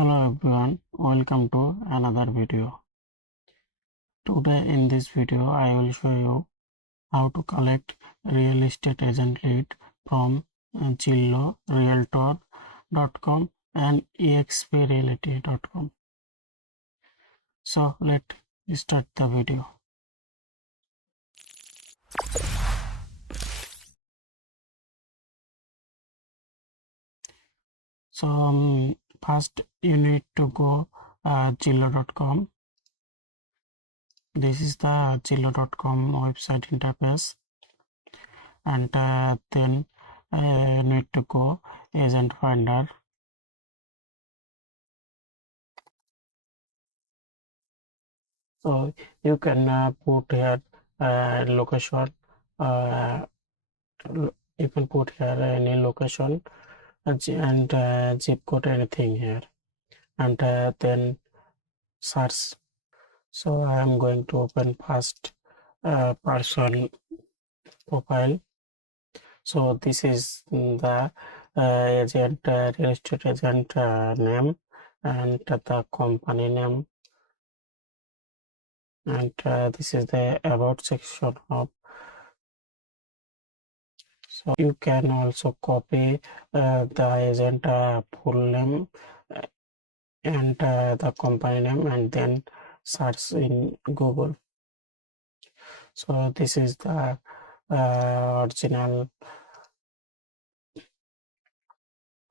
Hello everyone, welcome to another video. Today in this video I will show you how to collect real estate agent lead from Zillow, Realtor.com and exprealty.com. So let's start the video. So first you need to go Zillow.com. This is the Zillow.com website interface, and then need to go agent finder. So you can put here location. You can put here any location and zip code, anything here, and then search. So I am going to open first person profile. So this is the agent real estate agent name and the company name, and this is the about section of. So you can also copy the agent full name and the company name and then search in Google. So this is the original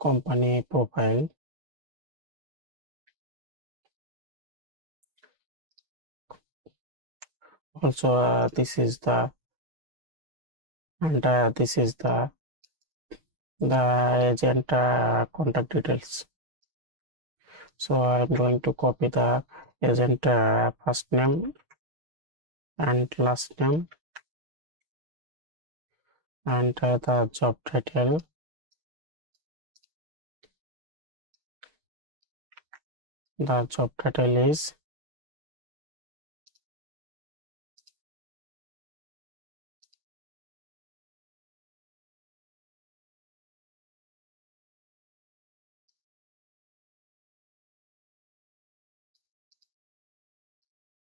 company profile. Also this is the this is the agent contact details. So I'm going to copy the agent first name and last name and the job title. The job title is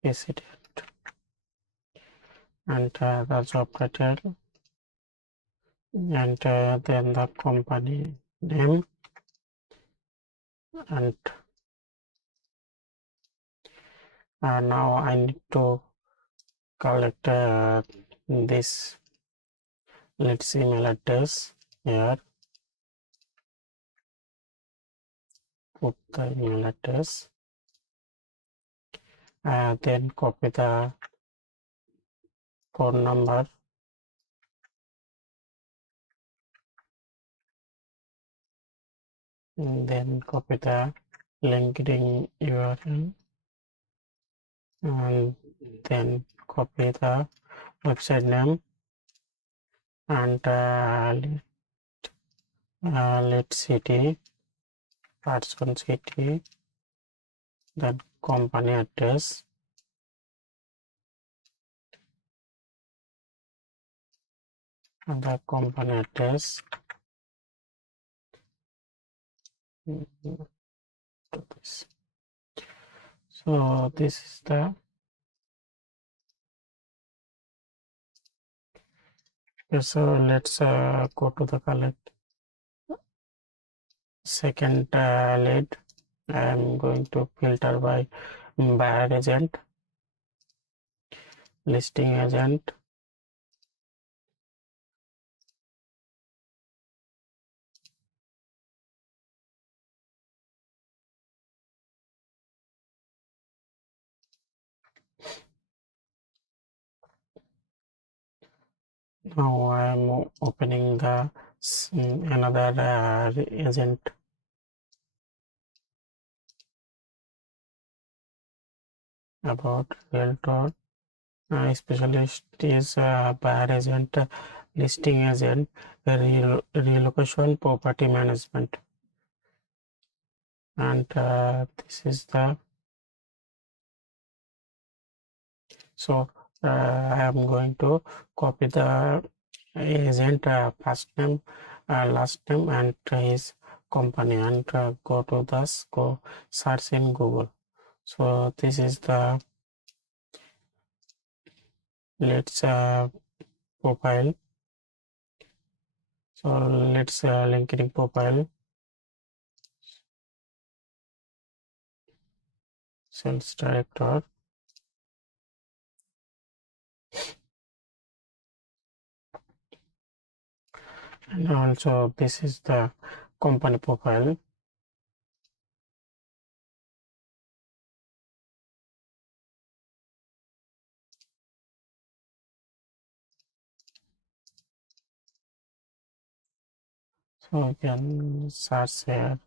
resident, and the job title, and then the company name, and now I need to collect this, let's email address here. Put the email address, then copy the phone number, and then copy the LinkedIn URL, and then copy the website name, and let city, person city, then company address, and the company address. So this is the so let's go to the collect second lead. I am going to filter by buyer agent, listing agent, now I am opening the another agent. About realtor specialist is buyer agent, listing agent, relocation, property management, and this is the. So I am going to copy the agent first name, last name, and his company and go to the go search in Google. So this is the let's profile. So let's LinkedIn profile, sales director, and also this is the company profile. So you can search here.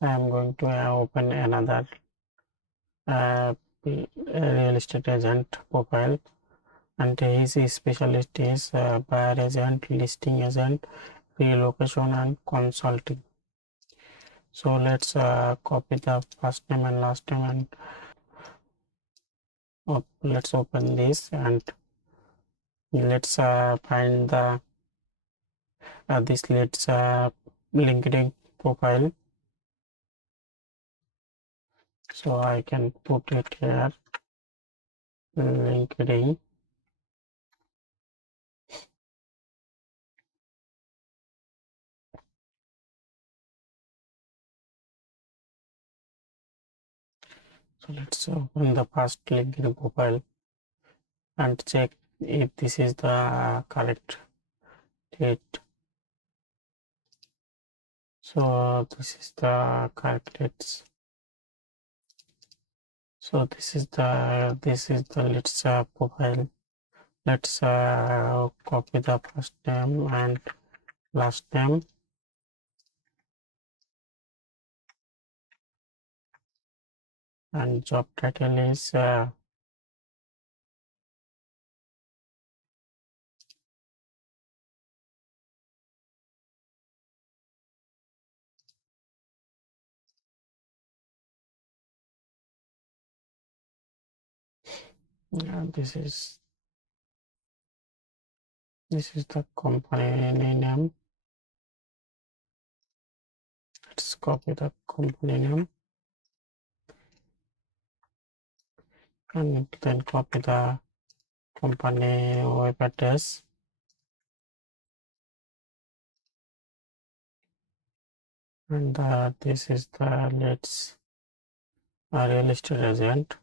I am going to open another real estate agent profile, and his specialist is buyer agent, listing agent, relocation and consulting. So let's copy the first name and last name and let's open this and let's find the this let's LinkedIn profile. So I can put it here, LinkedIn. So let's open the first LinkedIn profile and check if this is the correct date. So this is the correct dates. So this is the let's profile. Let's copy the first name and last name and job title is this is the company name. Let's copy the company name and then copy the company web address and this is the let's real estate agent.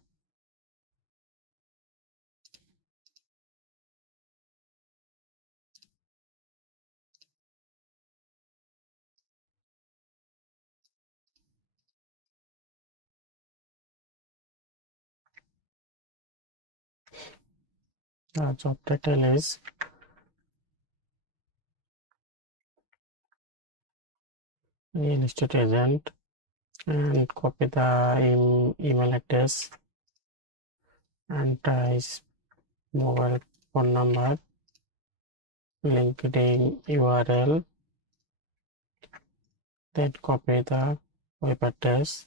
Job title is real estate agent and copy the email address and his mobile phone number, LinkedIn URL, then copy the web address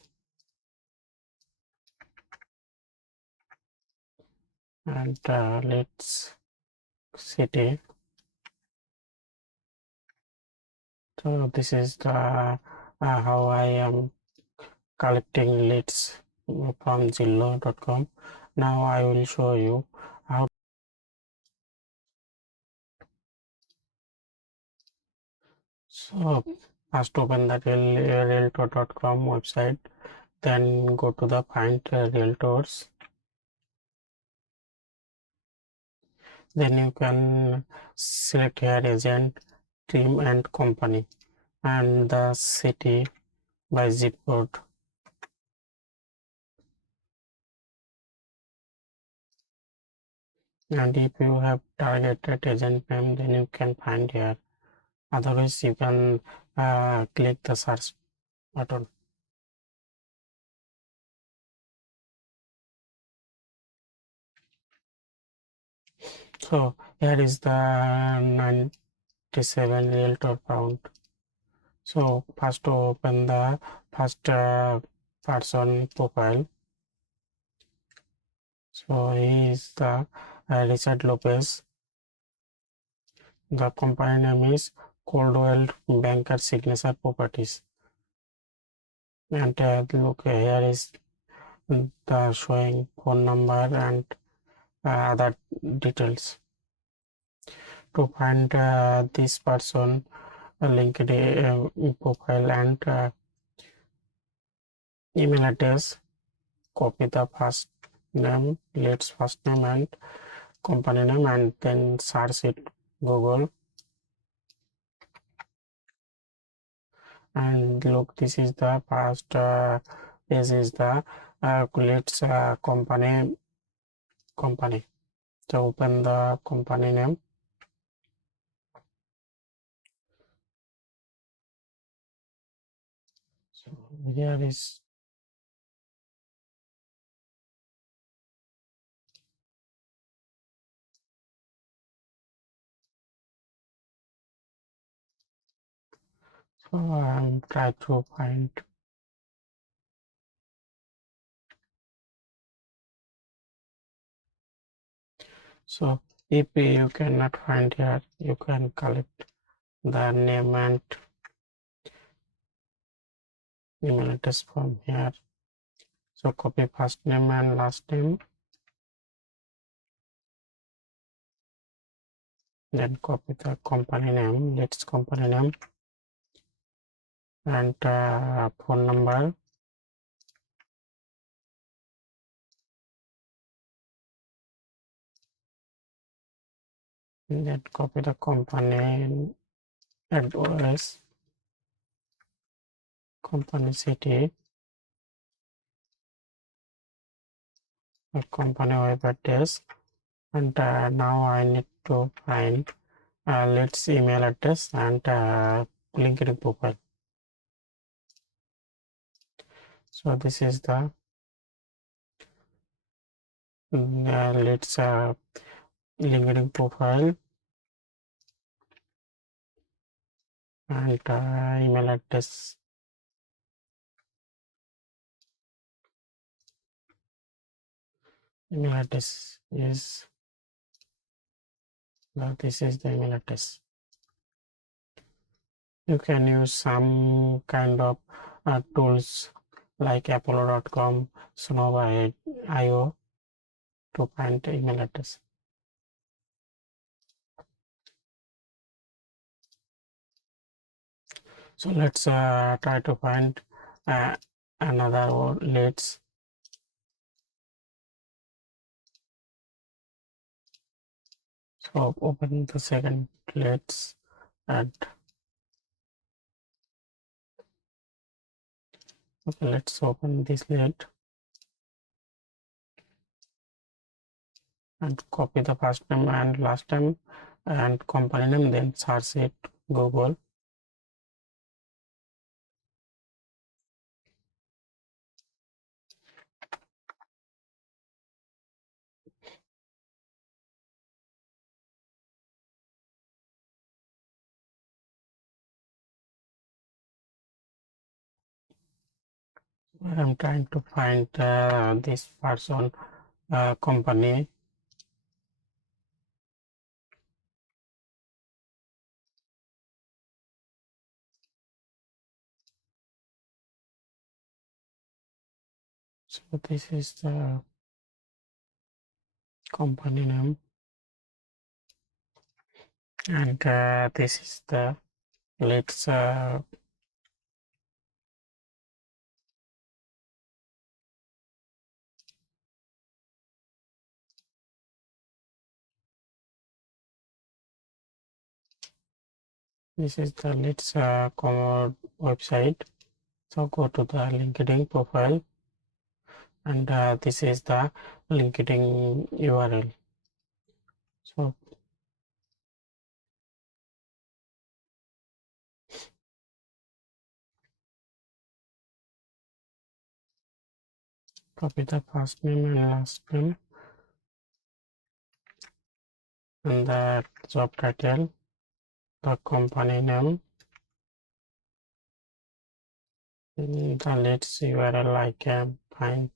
and let's city. So this is the how I am collecting leads from Zillow.com. Now I will show you how. So first open the realtor.com website, then go to the find realtors. Then you can select here agent, team and company and the city by zip code. And if you have targeted agent name, then you can find here. Otherwise, you can click the search button. So here is the 97 realtor found. So first to open the first person profile. So he is the Richard Lopez. The company name is Coldwell Banker Signature Properties. And look, here is the showing phone number and other details. To find this person, LinkedIn profile and email address, copy the first name, let's first name and company name, and then search it Google. And look, this is the first this is the let's company. So open the company name. So here is so I'm trying to find. So if you cannot find here, you can collect the name and email address from here. So copy first name and last name, then copy the company name, let's company name, and phone number, and then copy the company address, company city, company web address, and now I need to find let's email address and LinkedIn profile. So this is the let's LinkedIn profile and email address. Email address is this is the email address. You can use some kind of tools like apollo.com, Snowball.io to find the email address. So let's try to find another one. Let's so open the second. Let's add. Okay, let's open this lid and copy the first name and last name and company name, then search it Google. I'm trying to find this person company. So this is the company name, and this is the let's this is the let's commode website. So go to the LinkedIn profile, and this is the LinkedIn URL. So copy the first name and last name and the job title, the company name, the leads URL I can find.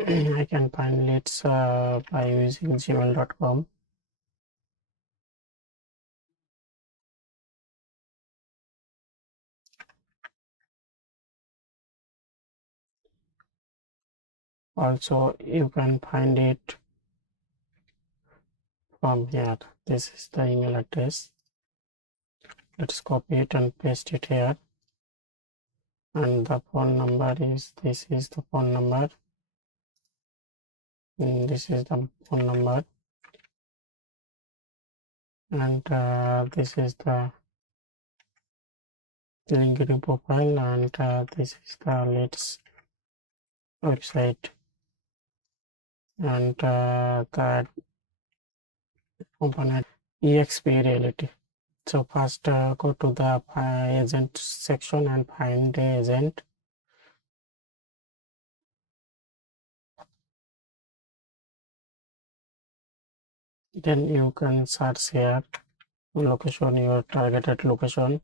I can find leads by using gmail.com. Also, you can find it from here. This is the email address. Let's copy it and paste it here. And the phone number is, this is the phone number. And this is the phone number. And this is the LinkedIn profile, and this is the leads website, and the component exp reality. So first go to the agent section and find the agent. Then you can search here location, your targeted location,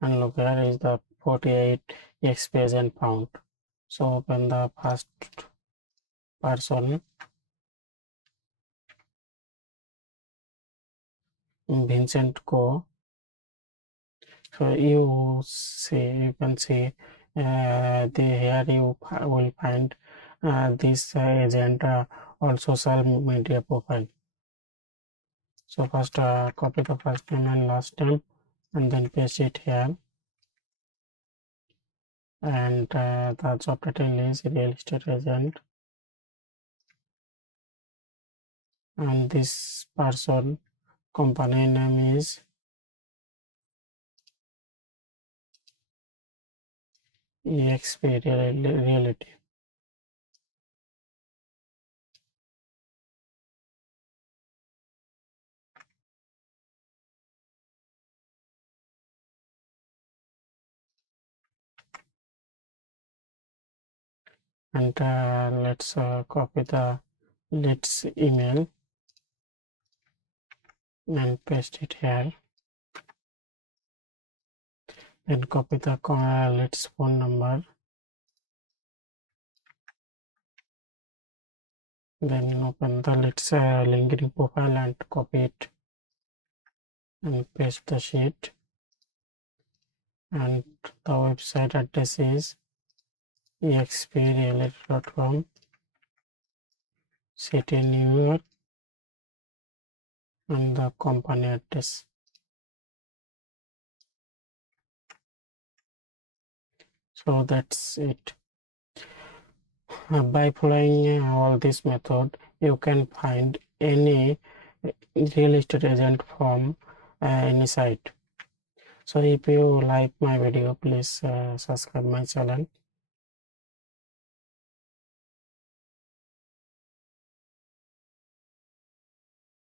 and look, here is the 48 exp agent found. So open the first person, Vincent Co. So you can see here you will find this agent or social media profile. So first copy the first name and last name and then paste it here. And the job title is real estate agent, and this person company name is exp reality. And let's copy the leads email and paste it here. Then copy the leads phone number. Then open the leads LinkedIn profile and copy it and paste the sheet. And the website address is expreality.com, city New York, and the company address. So that's it. By following all this method, you can find any real estate agent from any site. So if you like my video, please subscribe my channel.